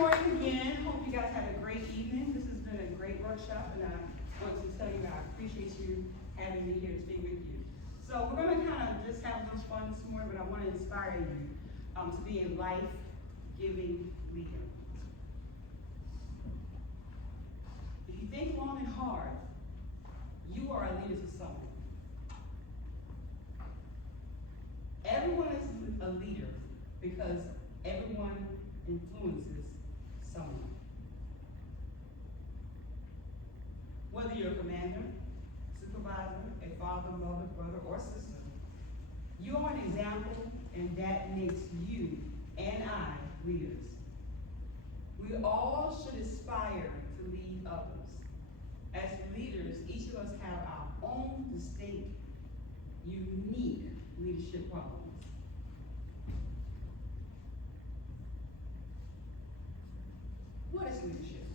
morning again. Hope you guys had a great evening. This has been a great workshop, and I want to tell you I appreciate you having me here to be with you. So we're going to kind of just have a little fun this morning, but I want to inspire you to be a life-giving leader. If you think long and hard, you are a leader to someone. Everyone is a leader because everyone influences someone. Whether you're a commander, supervisor, a father, mother, brother, or sister, you are an example, and that makes you and I leaders. We all should aspire to lead others. As leaders, each of us have our own distinct, unique leadership qualities. What is leadership?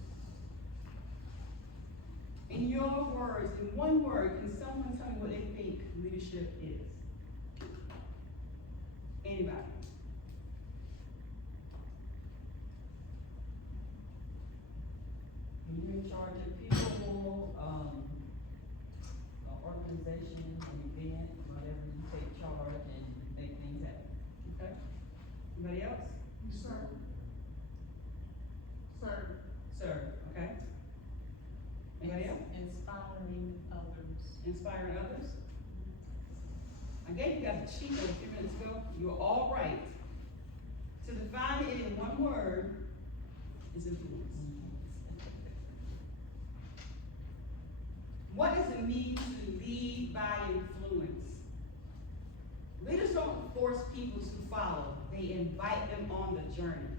In your words, in one word, can someone tell me what they think leadership is? Anybody? When you're in charge of people, an organization, an event, whatever, you take charge and make things happen. Okay. Anybody else? Sir. Sir, okay. Anybody else? Inspiring others. Inspiring others? I gave you guys a sheet a few minutes ago. You were all right. To define it in one word is influence. What does it mean to lead by influence? Leaders don't force people to follow. They invite them on the journey.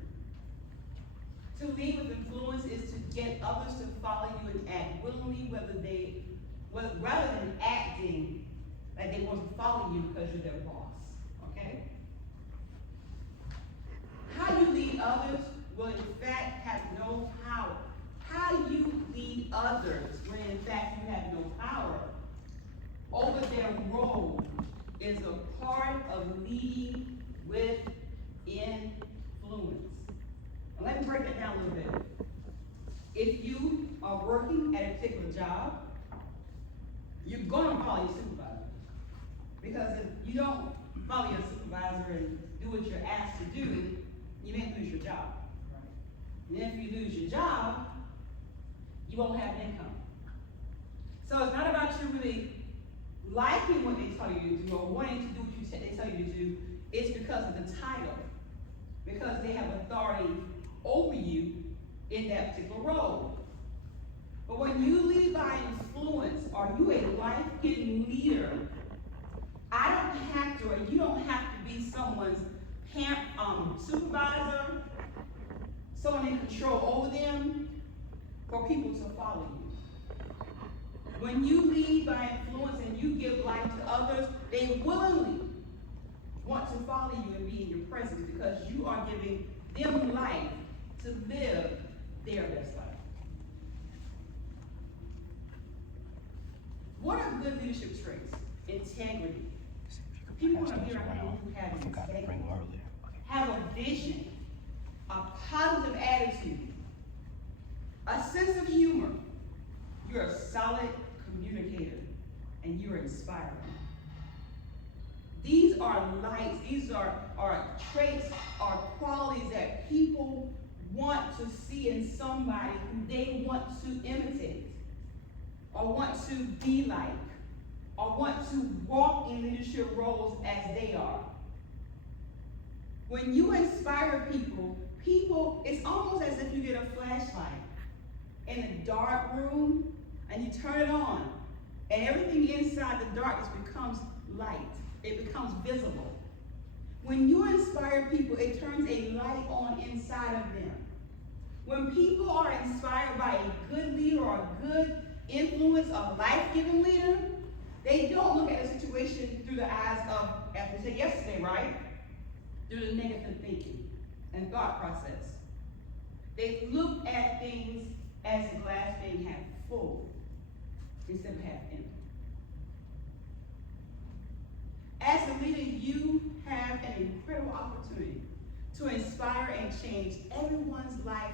To lead with influence is to get others to follow you and act willingly, rather than acting like they want to follow you because you're their boss. Okay? How you lead others will in fact have no power. How you lead others when in fact you have no power over their role is a part of leading with influence. Now, let me break it down a little bit. If you are working at a particular job, you're going to follow your supervisor. Because if you don't follow your supervisor and do what you're asked to do, you may lose your job. And if you lose your job, you won't have income. So it's not about you really liking what they tell you to do or wanting to do what they tell you to do. It's because of the title. Because they have authority over you in that particular role. But when you lead by influence, are you a life-giving leader? I don't have to, or you don't have to be someone's supervisor, someone in control over them, for people to follow you. When you lead by influence and you give life to others, they willingly want to follow you and be in your presence because you are giving them life to live their best life. What are good leadership traits? Integrity. People want to be around people who have integrity, have a vision, a positive attitude, a sense of humor. You're a solid communicator, and you're inspiring. These are lights, these are traits, are qualities that people want to see in somebody who they want to imitate, or want to be like, or want to walk in leadership roles as they are. When you inspire people, it's almost as if you get a flashlight in a dark room and you turn it on, and everything inside the darkness becomes light. It becomes visible. When you inspire people, it turns a light on inside of them. When people are inspired by a good leader or a good influence, a life-giving leader, they don't look at a situation through the eyes of, as we said yesterday, right? Through the negative thinking and thought process. They look at things as a glass being half full instead of half empty. As a leader, you have an incredible opportunity to inspire and change everyone's life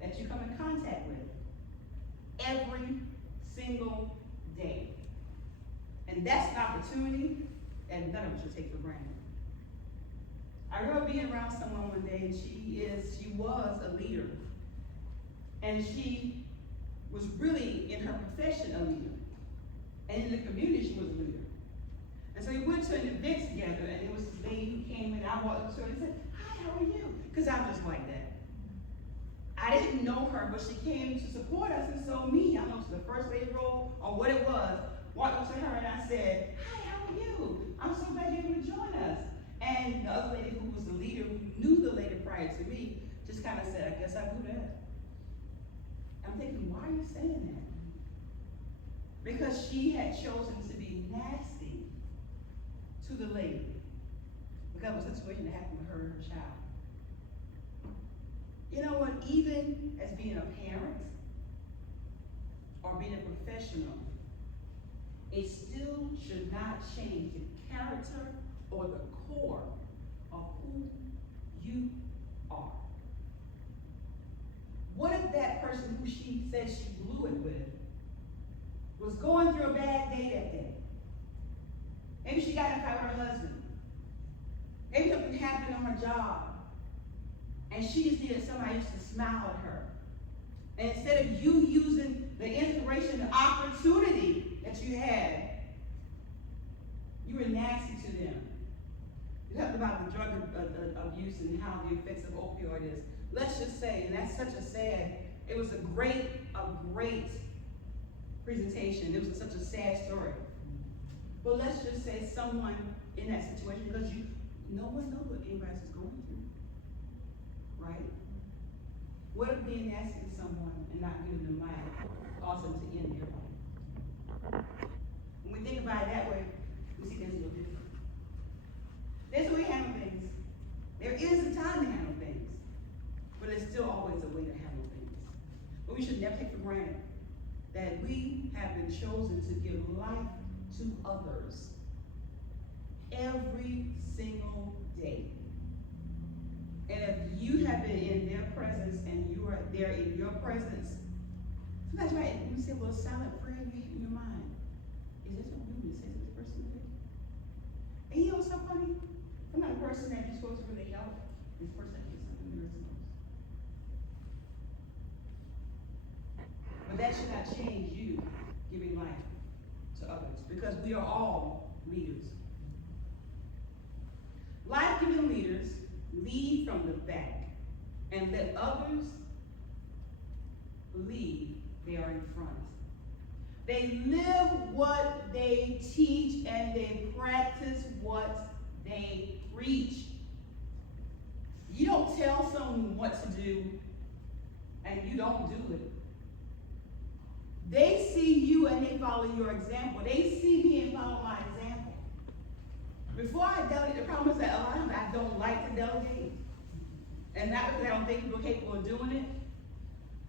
that you come in contact with every single day. And that's an opportunity that none of us should take for granted. I remember being around someone one day, and she was a leader. And she was really, in her profession, a leader. And in the community, she was a leader. And so we went to an event together, and there was this lady who came in, and I walked up to her and said, "Hi, how are you?" Because I'm just like that. I didn't know her, but she came to support us, and so me, I don't know if it was the first lady role or what it was, walked up to her and I said, "Hi, how are you? I'm so glad you're able to join us." And the other lady who was the leader, who knew the lady prior to me, just kind of said, "I guess I do that." I'm thinking, why are you saying that? Because she had chosen to be nasty to the lady because of a situation that happened with her and her child. You know what? Even as being a parent or being a professional, it still should not change the character or the core of who you are. What if that person who she said she blew it with was going through a bad day that day? Maybe she got in a fight with her husband. Maybe something happened on her job, and she just needed somebody else to smile at her. And instead of you using the inspiration, the opportunity that you had, you were nasty to them. You talked about the drug abuse and how the effects of opioid is. Let's just say, and that's such a sad, it was a great presentation. It was such a sad story. But let's just say someone in that situation, because no one knows what anybody else is going through, right? What if being nasty to someone and not giving them life causes them to end their life? When we think about it that way, we see things a little different. That's the way we handle things. There is a time to handle things, but there's still always a way to handle things. But we should never take for granted that we have been chosen to give life to others every single day. And if you have been in their presence and you are there in your presence, sometimes when you say a little silent prayer in your mind, is this what we would say to this person today? And you know what's so funny? I'm not a person that you're supposed to really help. This person that did something they're supposed to. But that should not change you giving life to others, because we are all leaders. Life-giving leaders lead from the back and let others believe they are in front. They live what they teach and they practice what they preach. You don't tell someone what to do and you don't do it. They see you and they follow your example. They see me and follow my example. Before I delegate, the problem is that a lot of times I don't like to delegate. And not because I don't think people are capable of doing it.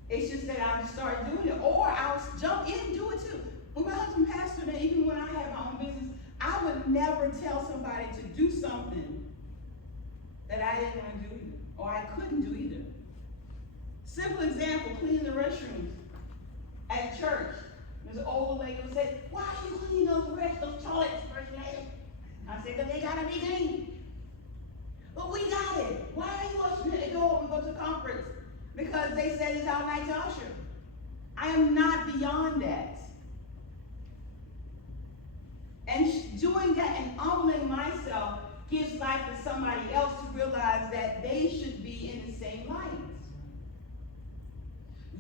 It's just that I'll start doing it. Or I'll jump in and do it too. When my husband pastored, and even when I had my own business, I would never tell somebody to do something that I didn't want to do either. Or I couldn't do either. Simple example, cleaning the restrooms at church. There's an old lady who said, "Why are you cleaning those toilets, First Lady?" I said, "Because they gotta be clean." "But we got it. Why are you washing the door when we go to conference?" "Because they said it's our night to usher." I am not beyond that. And doing that and humbling myself gives life to somebody else to realize that they should be in the same light.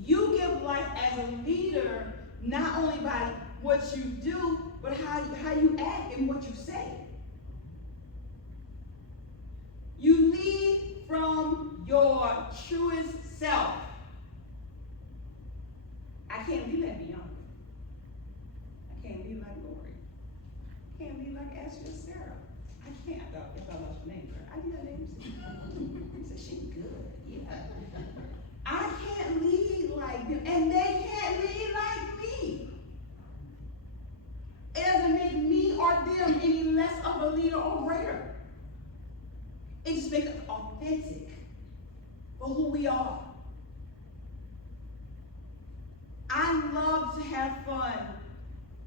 You give life as a leader not only by what you do, but how you act and what you say. You lead from your truest self. I can't lead like Bianca. I can't lead like Lori. I can't lead like Ashley or Sarah. I can't, if I lost your name, I need her name. You said she's good, yeah. I can't lead like them, and they can't lead like me. It doesn't make me or them any less of a leader or greater. It just makes us authentic for who we are. I love to have fun.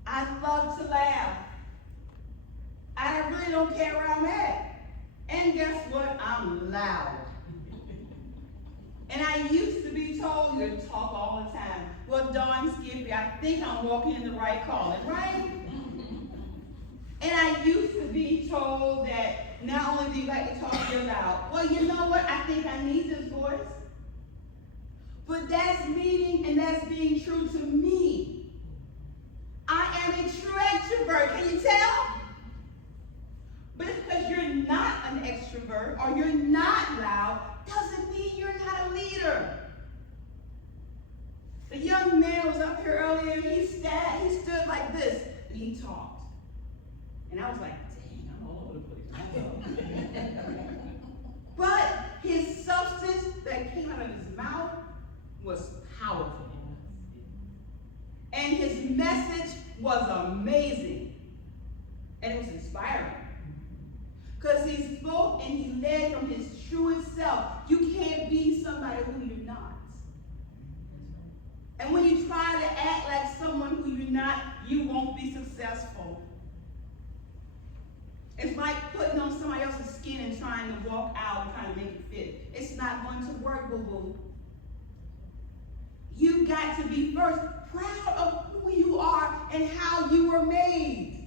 I love to laugh. I really don't care where I'm at. And guess what? I'm loud. And I used to be told you talk all the time. Well, darn Skippy, I think I'm walking in the right calling, right? And I used to be told that not only do you like to talk, you're loud. Well, you know what? I think I need this voice. But that's meaning and that's being true to me. I am a true extrovert. Can you tell? But it's because you're not an extrovert or you're not loud doesn't mean you're not a leader. The young man was up here earlier. He stood like this and he talked. And I was like, dang, I'm all over the place. But his substance that came out of his mouth was powerful. And his message was amazing. And it was inspiring. Because he spoke and he led from his truest self. You can't be somebody who you're not. And when you try to act like someone who you're not, you won't be successful. It's like putting on somebody else's skin and trying to walk out and trying to make it fit. It's not going to work, boo-boo. You got to be first proud of who you are and how you were made.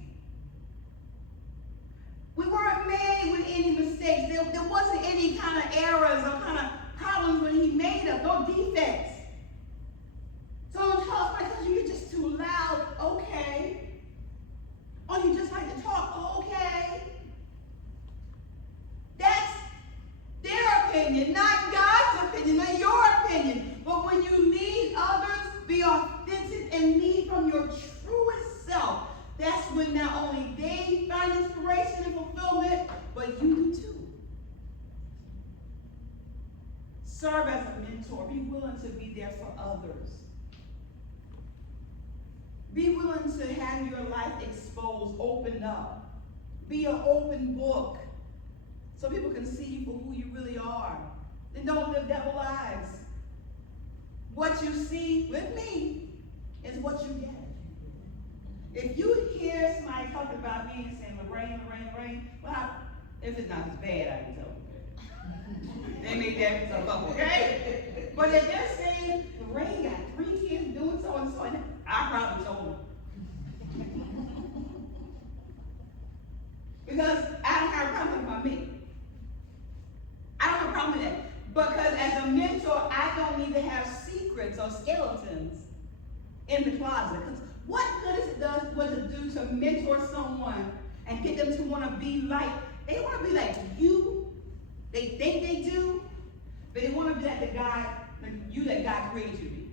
We weren't made with any mistakes. There wasn't any kind of errors or kind of problems when he made us, no defects. So don't tell us because you're just too loud, okay. Or you just like to talk, okay. That's their opinion, not God's opinion, not your opinion. But when you lead others, be authentic and lead from your truest self. That's when not only they find inspiration and fulfillment, but you do too. Serve as a mentor. Be willing to be there for others. Be willing to have your life exposed, opened up. Be an open book so people can see you for who you really are. And don't live devil lives. What you see with me is what you get. If you hear somebody talking about me and saying, Lorraine, well, if it's not as bad, I can tell you. They made that stuff up, okay? But if they're saying, Lorraine got 3 kids doing so and so, and I probably told them. Because I don't have a problem about me. I don't have a problem with that. Because as a mentor, I don't need to have secrets or skeletons in the closet. Because what good is it what to do to mentor someone and get them to want to be like, they want to be like you. They think they do, but they want to be like the guy, like you that God created you to be.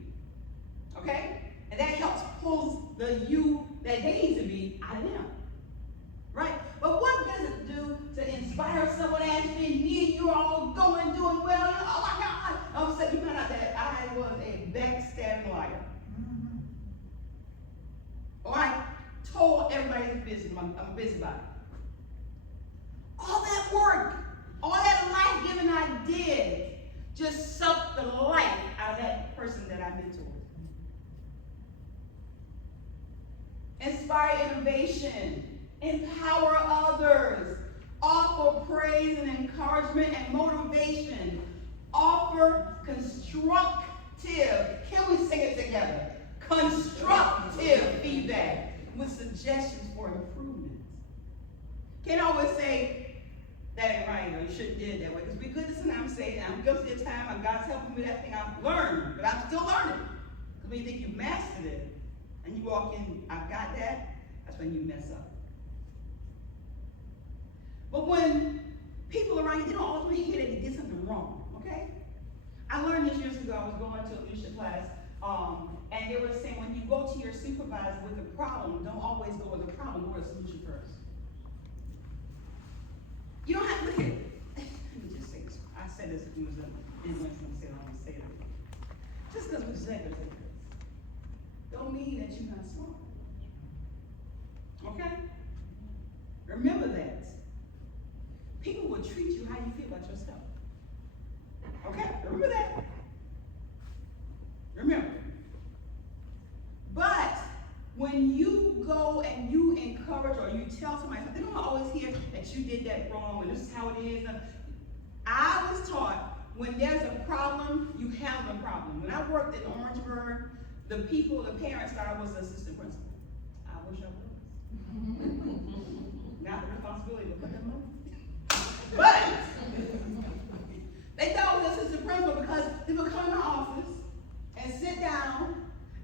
Okay? And that helps pull the you that they need to be out of them. Right? But what does it do to inspire someone actually, me and you are all going, doing well, you know, oh my God. All of a sudden you find out that I was a backstabbing liar. Or I told everybody his business, I'm a busybody. All that work, all that life-giving I did, just sucked the life out of that person that I mentored. Inspire innovation, empower others, offer praise and encouragement and motivation, offer constructive, can we sing it together? Constructive feedback with suggestions for improvements. Can't always say, that ain't right, or you shouldn't do it that way. Because we good to sometimes say that I'm guilty of time, and God's helping me with that thing I've learned, but I'm still learning. Because when you think you've mastered it, and you walk in, I've got that, that's when you mess up. But when people around you, they don't always want to hear that they did something wrong, okay? I learned this years ago. I was going to a leadership class, and they were saying when you go to your supervisor with a problem, don't always go with the problem, go with the solution first. You don't have to look at it. Let me just say this. I said this when I was say it, I'm going to say it again. Just because we're executives like this, don't mean that you're not smart. Okay? Remember that. People will will treat you how you feel about yourself. Okay, remember that. Remember. But when you go and you encourage or you tell somebody something, they don't always hear that you did that wrong and this is how it is. I was taught when there's a problem, you handle the problem. When I worked in Orangeburg, the parents thought I was the assistant principal. I wish I was. Not the responsibility to put them on. But they thought I was the assistant principal because they would come in my office and sit down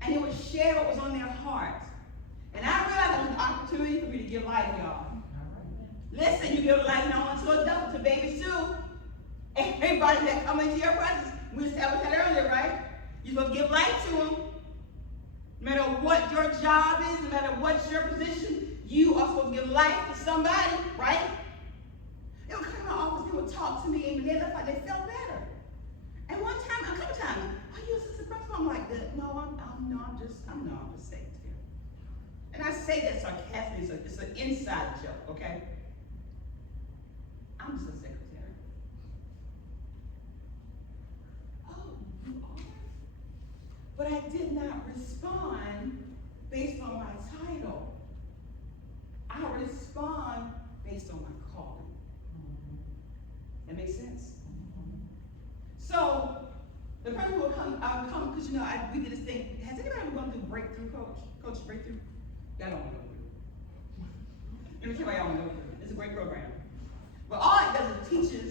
and they would share what was on their heart. And I realized it was an opportunity for me to give life, y'all. Listen, you give life not only to adults, to babies too. Everybody that come into your presence, we established that earlier, right? You're supposed to give life to them. No matter what your job is, no matter what's your position, you are supposed to give life to somebody, right? They would come in my office, they would talk to me, and they looked like they felt better. And one time, a couple times, are you assistant principal? I'm like, no, I'm just secretary. And I say that sarcastically, it's an inside joke, okay? I'm just a secretary. Oh, you are? But I did not respond based on my title. I respond based on my calling. That makes sense? So, the person will come, because we did this thing. Has anybody ever gone through breakthrough, Coach breakthrough? Y'all don't want to go through. Let me tell you why y'all want to go through. It's a great program. But all it does is teaches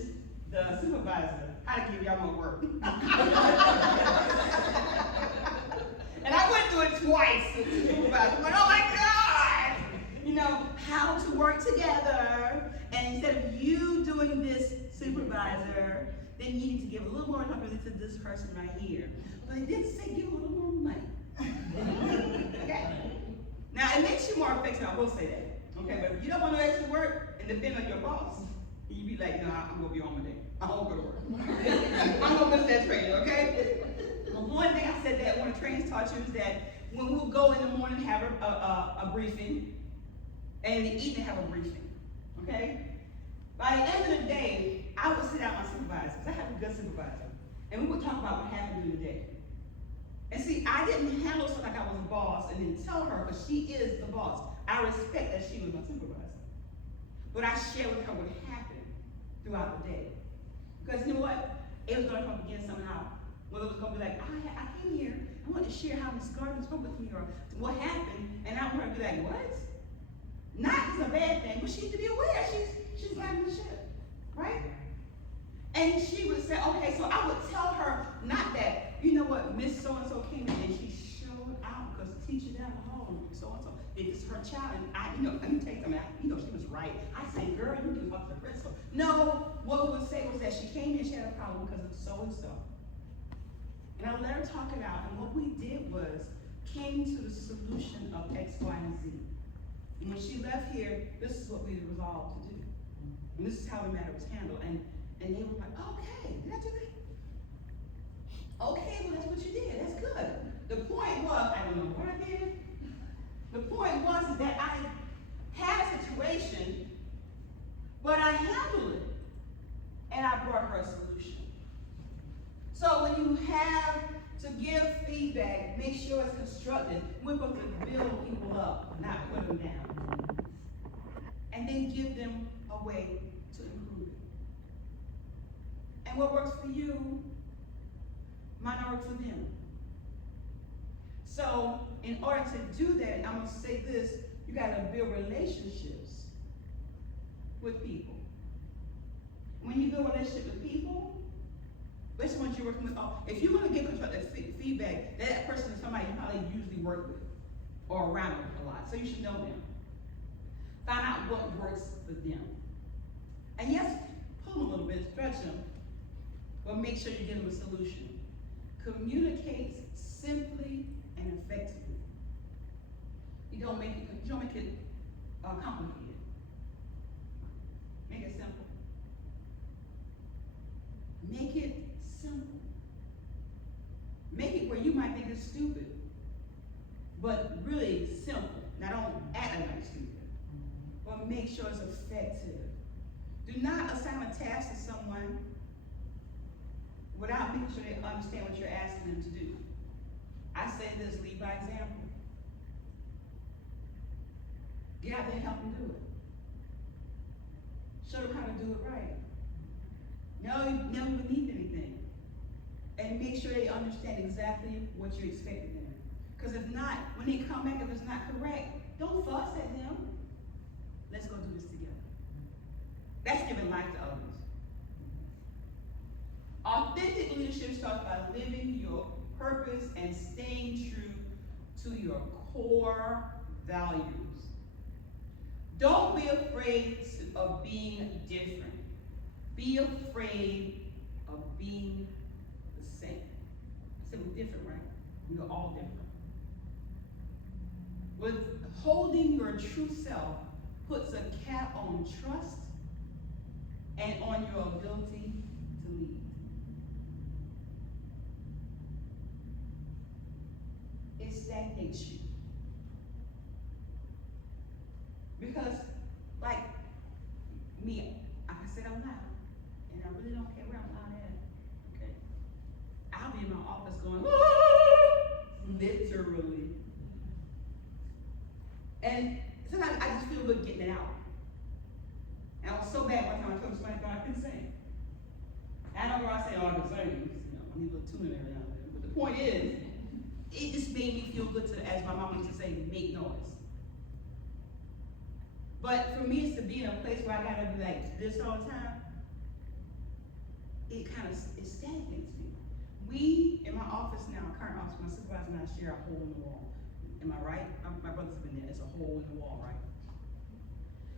the supervisor how to give y'all more work. And I went through it twice with the supervisor. I'm like, oh my God! How to work together. And instead of you doing this, supervisor, then you need to give a little more responsibility to this person right here. But it didn't say give a little more money. Okay? Now, it makes you more effective, I will say that. Okay, but if you don't want to actually work and depend on your boss, you be like, no, I'm going to be on my day. I won't go to work. I'm going to miss that training, okay? But one thing I said that one of the trainings taught you is that when we'll go in the morning have a briefing, and in the evening have a briefing, okay? By the end of the day, I would sit down with my supervisors. I have a good supervisor. And we would talk about what happened during the day. And see, I didn't handle stuff like I was a boss and then tell her, because she is the boss. I respect that she was my supervisor. But I shared with her what happened throughout the day. Because you know what? It was going to come up again somehow. Well, it was going to be like, I came here, I want to share how Miss Gardner spoke with me, or what happened, and I want her to be like, what? Not as a bad thing, but she needs to be aware she's having the shit, right? And she would say, okay, so I would tell her, not that, you know what, Miss So-and-so came in and she showed out because the teacher down the hall, so-and-so, it's her child, and let me tell you something, she was right. I say, girl, you can talk to the principal. No, what we would say was that she came in, she had a problem because of so-and-so. And I let her talk it out, and what we did was, came to the solution of X, Y, and Z. And when she left here, this is what we resolved to do. And this is how the matter was handled. And they were like, okay, did I do that? Okay, well, that's what you did. That's good. The point was, I don't know what I did. The point was that I had a situation, but I handled it. And I brought her a solution. So when you have to give feedback, make sure it's constructive. We're supposed to build people up, not put them down. And then give them a way to improve it. And what works for you might not work for them. So in order to do that, I'm going to say this, you got to build relationships with people. When you build a relationship with people, especially once you're working with, if you want to give constructive feedback, that person is somebody you probably usually work with or around with a lot, so you should know them. Find out what works for them. And yes, pull them a little bit, stretch them, but make sure you give them a solution. Communicate simply and effectively. You don't make it complicated. Make it simple. Make it simple. Make it where you might think it's stupid, but really simple. Now don't act like it's stupid, but make sure it's effective. Do not assign a task to someone without making sure they understand what you're asking them to do. I say this, lead by example. Get out there and help them do it. Show them how to do it right. Never even need anything. And make sure they understand exactly what you expect of them. Because if not, when they come back, if it's not correct, don't fuss at them. Let's go do this together. That's giving life to others. Authentic leadership starts by living your purpose and staying true to your core values. Don't be afraid of being different. Be afraid of being the same. I said we're different, right? We are all different. Withholding your true self puts a cap on trust and on your ability to lead. It stagnates you. Because, like me, I said I'm loud, and I really don't care where I'm loud at. Okay? I'll be in my office going, literally. And sometimes I just feel good getting it out. And I was so bad one time I told somebody I couldn't sing. I don't know where I say, oh, I can sing. I need a little tuning every now and then. But the point is, it just made me feel good to, as my mom used to say, make noise. But for me, it's to be in a place where I gotta be like this all the time. It stagnates me. We, in my office now, current office, my supervisor and I share a hole in the wall. Am I right? My brother's been there. It's a hole in the wall, right?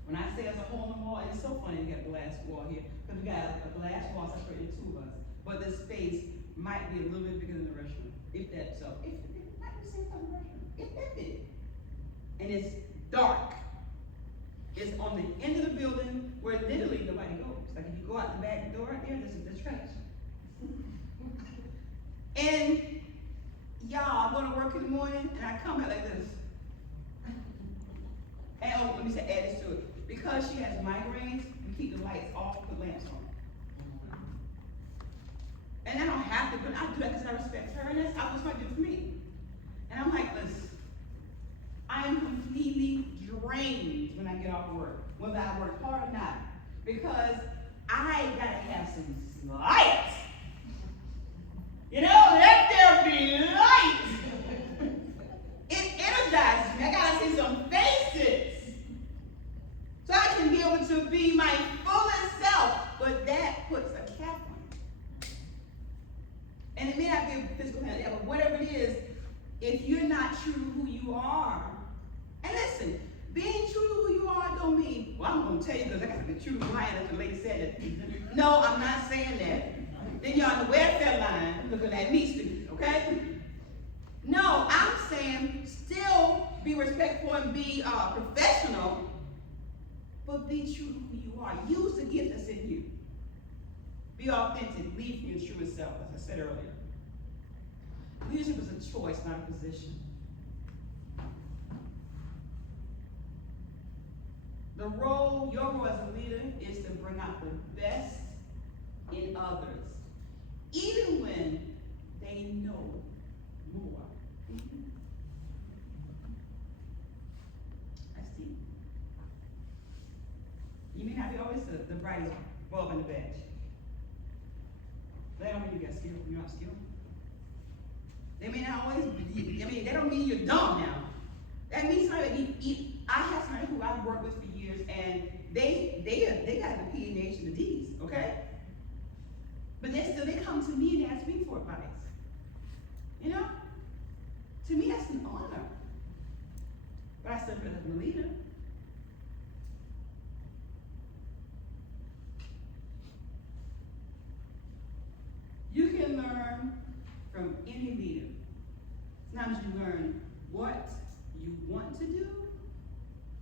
When I say it's a hole in the wall, it's so funny we got a glass wall here, because we got a glass wall separating the two of us. But the space might be a little bit bigger than the restroom. If that so. If it might be the same as the restroom. If that big. And it's dark. It's on the end of the building where literally nobody goes. Like if you go out the back door right there, this is the trash. And y'all, I'm going to work in the morning and I come out like this. And oh, let me say, add this to it. Because she has migraines, we keep the lights off, put lamps on. And I don't have to, but I do that because I respect her and that's what I do for me. And I'm like, listen, I am completely drained when I get off work, whether I work hard or not, because I gotta have some light. You know, let there be light. It energizes me. I gotta see some faces, so I can be able to be my fullest self. But that puts a cap on it. And it may not be a physical hand, but whatever it is, if you're not true to who you are. And listen, being true to who you are don't mean, well, I'm going to tell you because I got to be true to who I am, as the lady said it. No, I'm not saying that. Then you're on the welfare line looking at me stupid, okay? No, I'm saying still be respectful and be professional, but be true to who you are. Use the gift that's in you. Be authentic. Lead from your truest self, as I said earlier. Leadership is a choice, not a position. Your role as a leader is to bring out the best in others, even when they know more. That's deep. You may not be always the brightest bulb in the batch. That don't mean you got skill. You're not skilled. They may not always be, that don't mean you're dumb now. That means somebody, I have somebody who I've worked with for years, and they got the P and the H and the D's, okay? But they come to me and ask me for advice. You know? To me, that's an honor. But I still feel like I'm a leader. You can learn from any leader. Sometimes you learn what you want to do,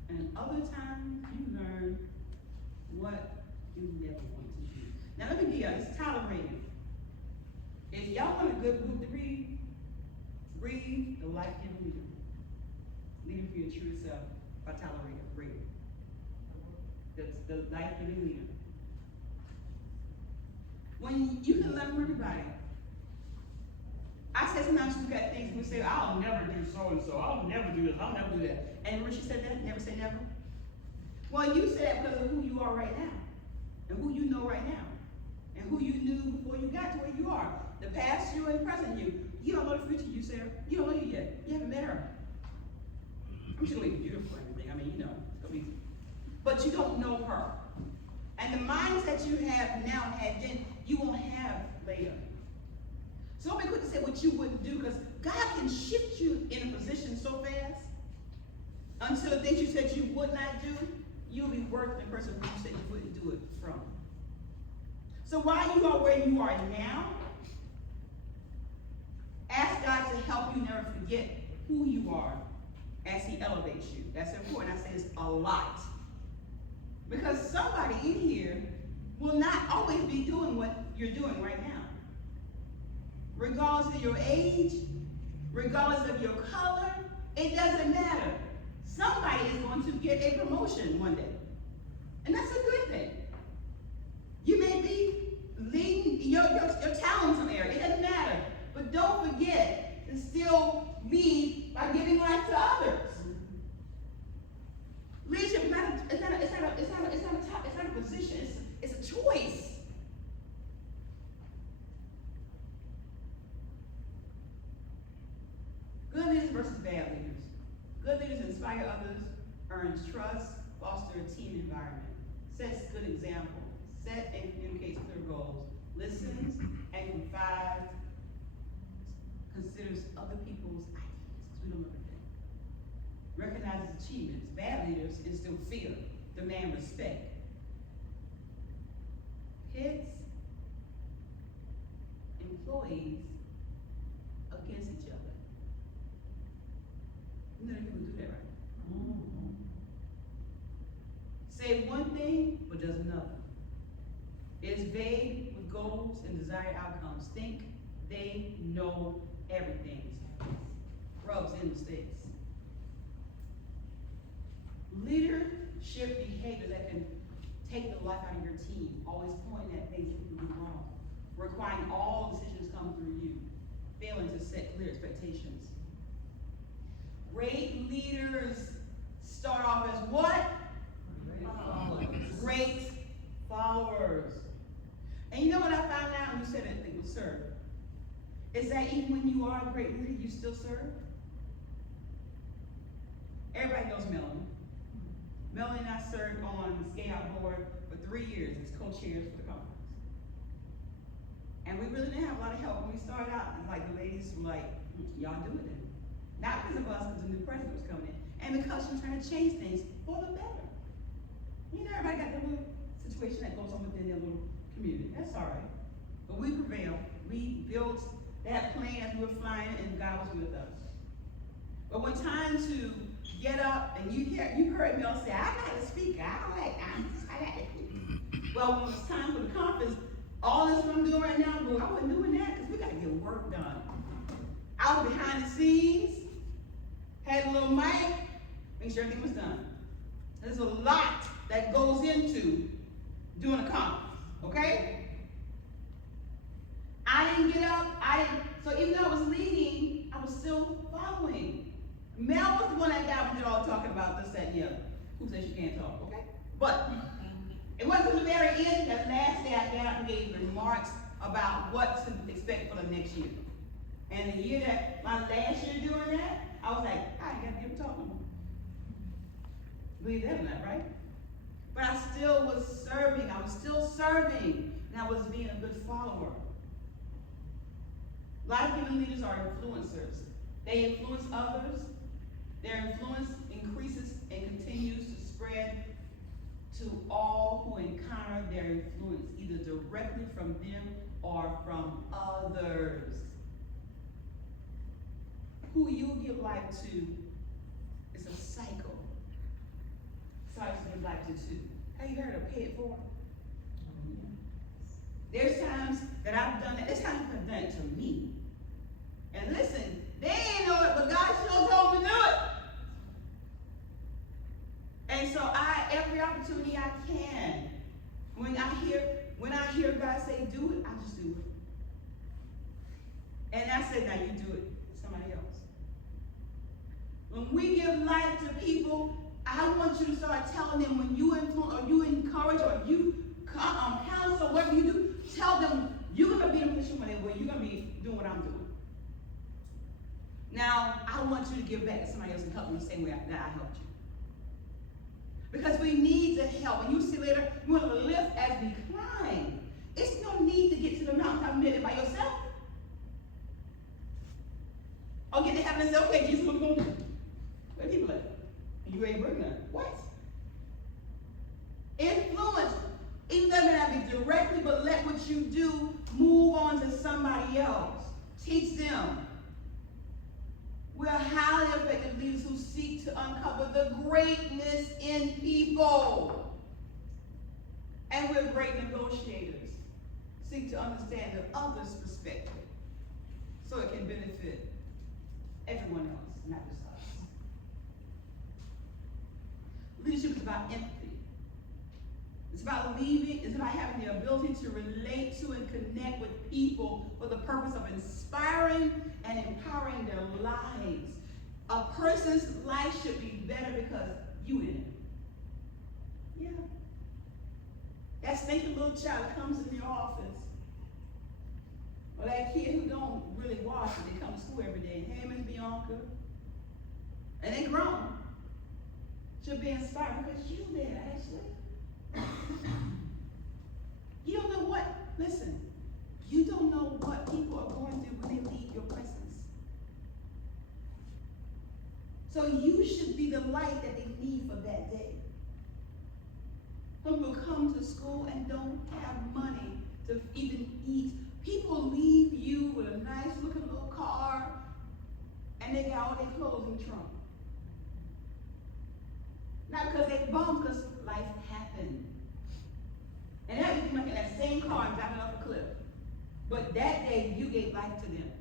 and other times you learn what you never want to do. Now let me give y'all this tolerating. If y'all want a good book to read The Life-Giving Leader. Leading for Your True Self by Tyler Reed. The Life-Giving Leader. When you can learn from everybody. I said sometimes we got things we say, I'll never do so and so, I'll never do this, I'll never do that. And when she said that, never say never. Well, you said that because of who you are right now, and who you know right now, and who you knew before you got to where you are. The past you and the present you. You don't know the future you, Sarah. You don't know you yet. You haven't met her. I'm sure it'll be beautiful and everything. I mean, you know, it'll be. But you don't know her. And the mindset you have now had then, you won't have later. So don't be quick to say what you wouldn't do, because God can shift you in a position so fast until the things you said you would not do, you'll be worse than the person who you said you wouldn't do it from. So while you are where you are now, ask God to help you never forget who you are as He elevates you. That's important. I say this a lot. Because somebody in here will not always be doing what you're doing right now. Regardless of your age, regardless of your color, it doesn't matter. Somebody is going to get a promotion one day. And that's a good thing. You may be leading your talent some area. It doesn't matter. But don't forget to still lead by giving life to others. Leadership is not a position, it's a choice. Good leaders versus bad leaders. Good leaders inspire others, earns trust, foster a team environment, sets good example, set and communicates clear goals, listens and confides, considers other people's ideas, because we don't know everything. Recognizes achievements. Bad leaders instill fear, demand respect. Pits employees against each other. You know people do that, right? Mm-hmm. Say one thing, but does another. Is vague with goals and desired outcomes. Think they know everything. Rubs in mistakes. Leadership behavior that can take the life out of your team, always pointing at things that you do wrong, requiring all decisions come through you, failing to set clear expectations. Great leaders start off as what? Great followers. And you know what I found out, and you said it was serve, is that even when you are a great leader, you still serve. Everybody knows Melanie. Melanie and I served on the Scout board for 3 years as co-chairs for the conference. And we really didn't have a lot of help when we started out. And like the ladies were like, y'all do it then. Not because of us, because the new president was coming in. And because she was trying to change things for the better. You know, everybody got their little situation that goes on within their little community. That's all right. But we prevailed. We built that plane as we were flying, and God was with us. But when time to get up, and you heard Mel say, I'm not a speaker. I like that. Well, when it was time for the conference, all this what I'm doing right now, I wasn't doing that because we got to get work done. I was behind the scenes, had a little mic, make sure everything was done. There's a lot that goes into doing a conference, okay? I didn't get up, so even though I was leading, I was still following. Mel was the one that got me all talking about this, that, and the other. Who says you can't talk, okay? But it wasn't until the very end, that last day I got up and gave remarks about what to expect for the next year. And the year that, my last year doing that, I was like, I ain't got to give a talk no more. Believe that or not, right? But I still was serving. I was still serving. And I was being a good follower. Life-giving leaders are influencers. They influence others. Their influence increases and continues to spread to all who encounter their influence, either directly from them or from others. Who you give life to is a cycle. Starts to give life to two. Have you heard of pay it forward? There's times that I've done it. There's times I've done it to me. And listen, they ain't know it, but God sure told me to do it. And so every opportunity I can, When I hear God say do it, I just do it. And I said, now you do it, somebody else. When we give life to people, I want you to start telling them when you influence or you encourage or you counsel, whatever you do, tell them you're going to be in a position where you're going to be doing what I'm doing. Now, I want you to give back to somebody else and help me the same way that I helped you. Because we need to help. And you see later, we're going to lift as we climb. It's no need to get to the mountain and it by yourself. Or get to heaven and say, okay, Jesus, what are we going to do? Where are people at? And you ain't bringing none. What? Influence. Even though it may not be directly, but let what you do move on to somebody else. Teach them. We're highly effective leaders who seek to uncover the greatness in people. And we're great negotiators. Seek to understand the other's perspective so it can benefit everyone else, not just us. Leadership is about empathy. It's about leading, it's about having the ability to relate to and connect with people for the purpose of inspiring and empowering their lives. A person's life should be better because you in it. Yeah. That stinking little child that comes in your office, or that kid who don't really wash it, they come to school every day. Hey, Miss Bianca. And they grown. Should be inspired because you there, Ashley. You don't know what, listen, you don't know what people are going through when they leave your presence. So you should be the light that they need for that day. Some people come to school and don't have money to even eat. People leave you with a nice looking little car and they got all their clothes in the trunk. Not because they bummed, because life happened. And now you can look at that same car and drive it off a cliff. But that day, you gave life to them.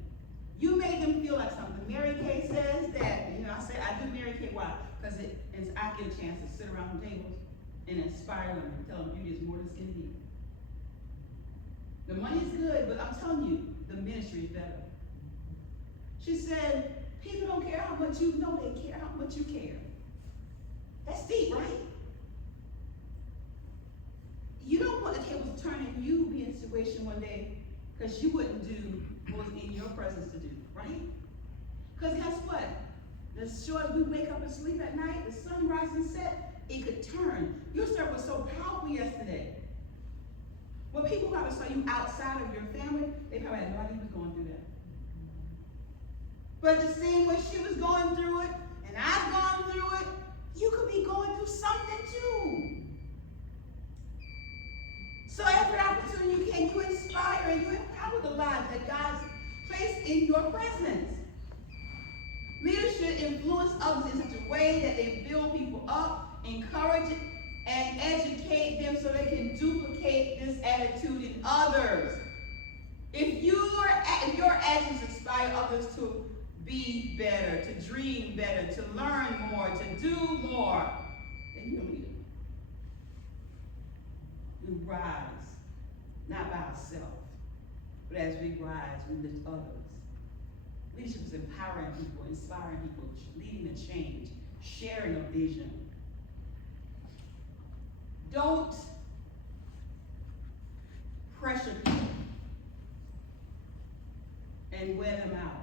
You made them feel like something. Mary Kay says that, I do Mary Kay, why? Because I get a chance to sit around the tables and inspire them and tell them beauty is more than skin deep. The money's good, but I'm telling you, the ministry is better. She said, people don't care how much you know, they care how much you care. That's deep, right? You don't want the tables to turn and you be in a situation one day because you wouldn't do what was in your presence to do, right? Because guess what? As sure as we wake up and sleep at night, the sun rises and sets, it could turn. Your sermon was so powerful yesterday. When people probably saw you outside of your family, they probably had no idea you was going through that. But the same way she was going through it, and I've gone through it, you could be going through something too. So every opportunity you inspire and you empower the lives that God's placed in your presence. Leadership influence others in such a way that they build people up, encourage and educate them so they can duplicate this attitude in others. If your actions inspire others to be better, to dream better, to learn more, to do more, then you're a leader. We rise, not by ourselves, but as we rise, we lift others. Leadership is empowering people, inspiring people, leading a change, sharing a vision. Don't pressure people and wear them out.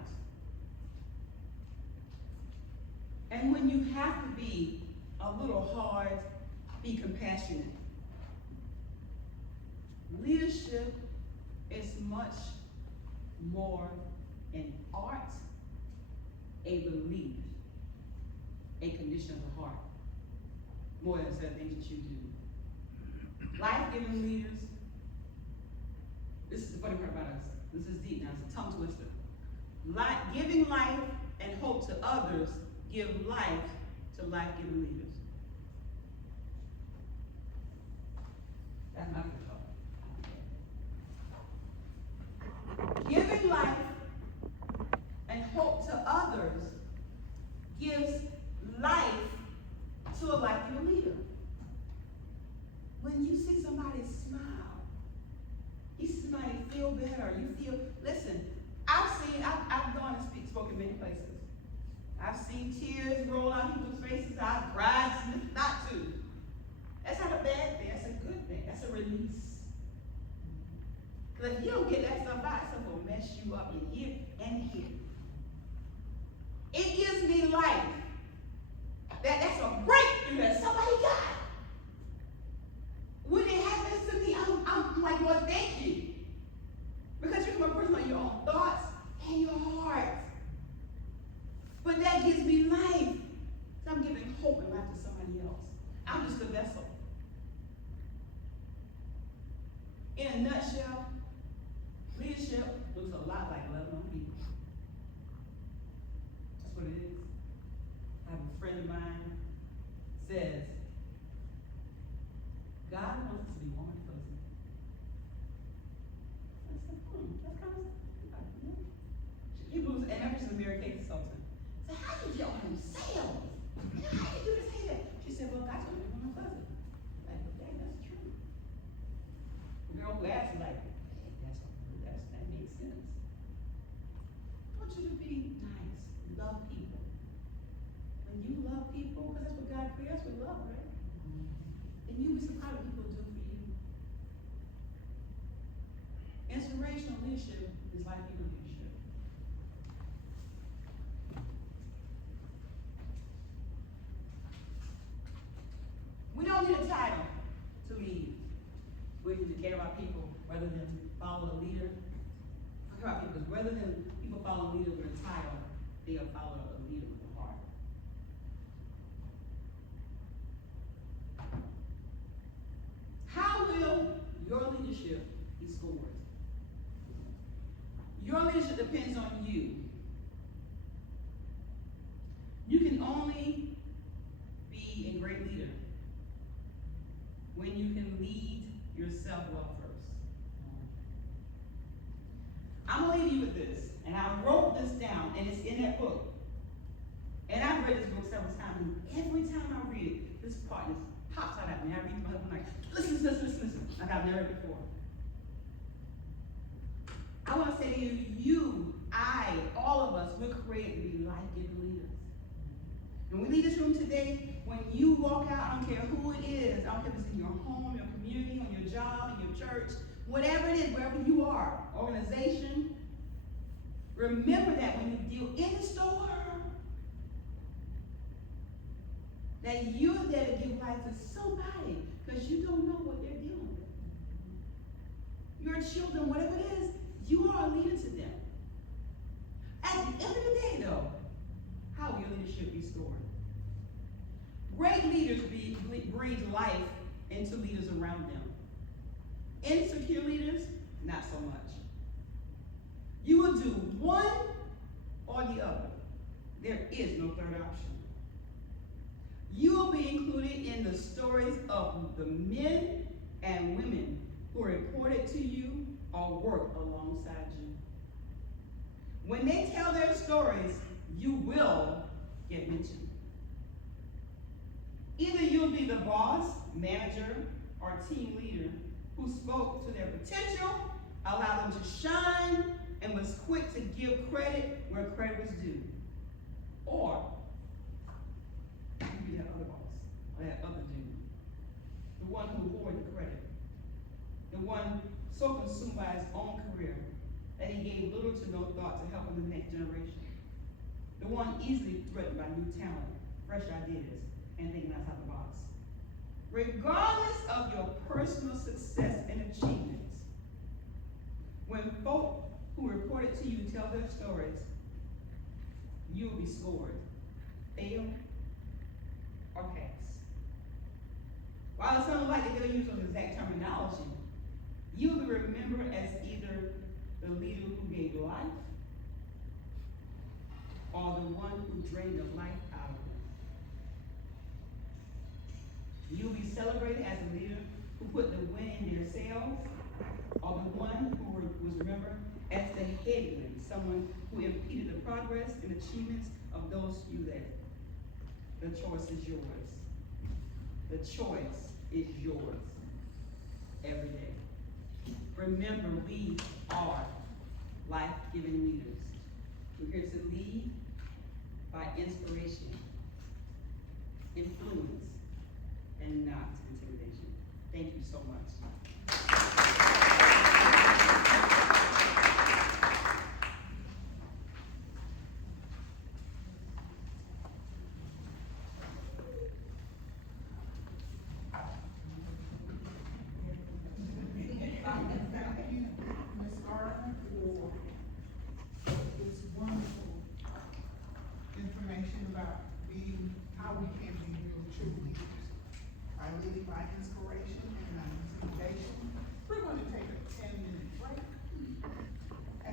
And when you have to be a little hard, be compassionate. Leadership is much more an art, a belief, a condition of the heart, more than certain things that you do. Life-giving leaders, this is the funny part about us. This is deep now, it's a tongue twister. Giving life and hope to others give life to life-giving leaders. That's my thought. Giving life and hope to others gives life to a life-giving leader. When you see somebody smile, smile. You smile, you feel better. You feel, listen, I've gone and spoken many places. I've seen tears roll out people's faces. I've cried, not to. That's not a bad thing. That's a good thing. That's a release. Because if you don't get that stuff out, that stuff will mess you up in here and here. It gives me life. That's a breakthrough that somebody got. When it happens to me, I'm like, Lord, thank you. Because you're a person on your own thoughts and your heart. But that gives me life. So I'm giving hope and life to somebody else. I'm just a vessel. In a nutshell, leadership looks a lot like loving on people. That's what it is. I have a friend of mine says, God wants us to be warm and fuzzy. I said, that's kind of, Hebrews, and I mentioned Mary Kate Sultan. I said, how did y'all say all this? How did you do this here? She said, well, God told me to be warm and fuzzy. Like, okay, that's true. The girl who asked, like, hey, that makes sense. I want you to be nice, love people. When you love people, because that's what God creates with love, right? And you'll be surprised what people do for you. Inspirational leadership is like people leadership. We don't need a title to lead. We need to care about people rather than follow a leader. I care about people because rather than people follow a leader with a title, they'll follow a leader with a heart. How will your leadership be scored? Your leadership depends on you. You can only be a great leader when you can lead yourself well first. I'm going to leave you with this, and I wrote this down, and it's in that book. And I've read this book several times, and every time I read it, this part just pops out at me. I read it to my husband like, listen, like I've never heard it before. I want to say to you, I, all of us, we're created to be life-giving leaders. When we leave this room today, when you walk out, I don't care who it is, I don't care if it's in your home, your community, on your job, in your church, whatever it is, wherever you are, organization, remember that when you deal in the store, that you're there to give life to somebody, because you don't know what they're dealing with. Your children, whatever it is, you are a leader to them. At the end of the day, though, how will your leadership be stored? Great leaders breathe life into leaders around them. Insecure leaders, not so much. You will do one or the other. There is no third option. You will be included in the stories of the men and women who reported to you or worked alongside you. When they tell their stories, you will get mentioned. Either you'll be the boss, manager, or team leader who spoke to their potential, allowed them to shine, and was quick to give credit where credit was due. Or you be that other boss, or that other dude, the one who hoarded the credit, the one so consumed by his own career that he gave little to no thought to helping the next generation, the one easily threatened by new talent, fresh ideas, and thinking outside the box. Regardless of your personal success and achievements, when folk who reported to you tell their stories, you will be scored, fail, or pass. While it sounds like they don't use those exact terminology, you will be remembered as either the leader who gave life or the one who drained the life out of them. You will be celebrated as a leader who put the wind in their sails, or the one who was remembered as the headwind, someone who impeded the progress and achievements of those you led. The choice is yours. The choice is yours every day. remember we are life-giving leaders. We're here to lead by inspiration, influence, and not intimidation. Thank you so much. Thank you, Ms. Gardner, for this wonderful information about being, how we can be real true leaders. By leading by inspiration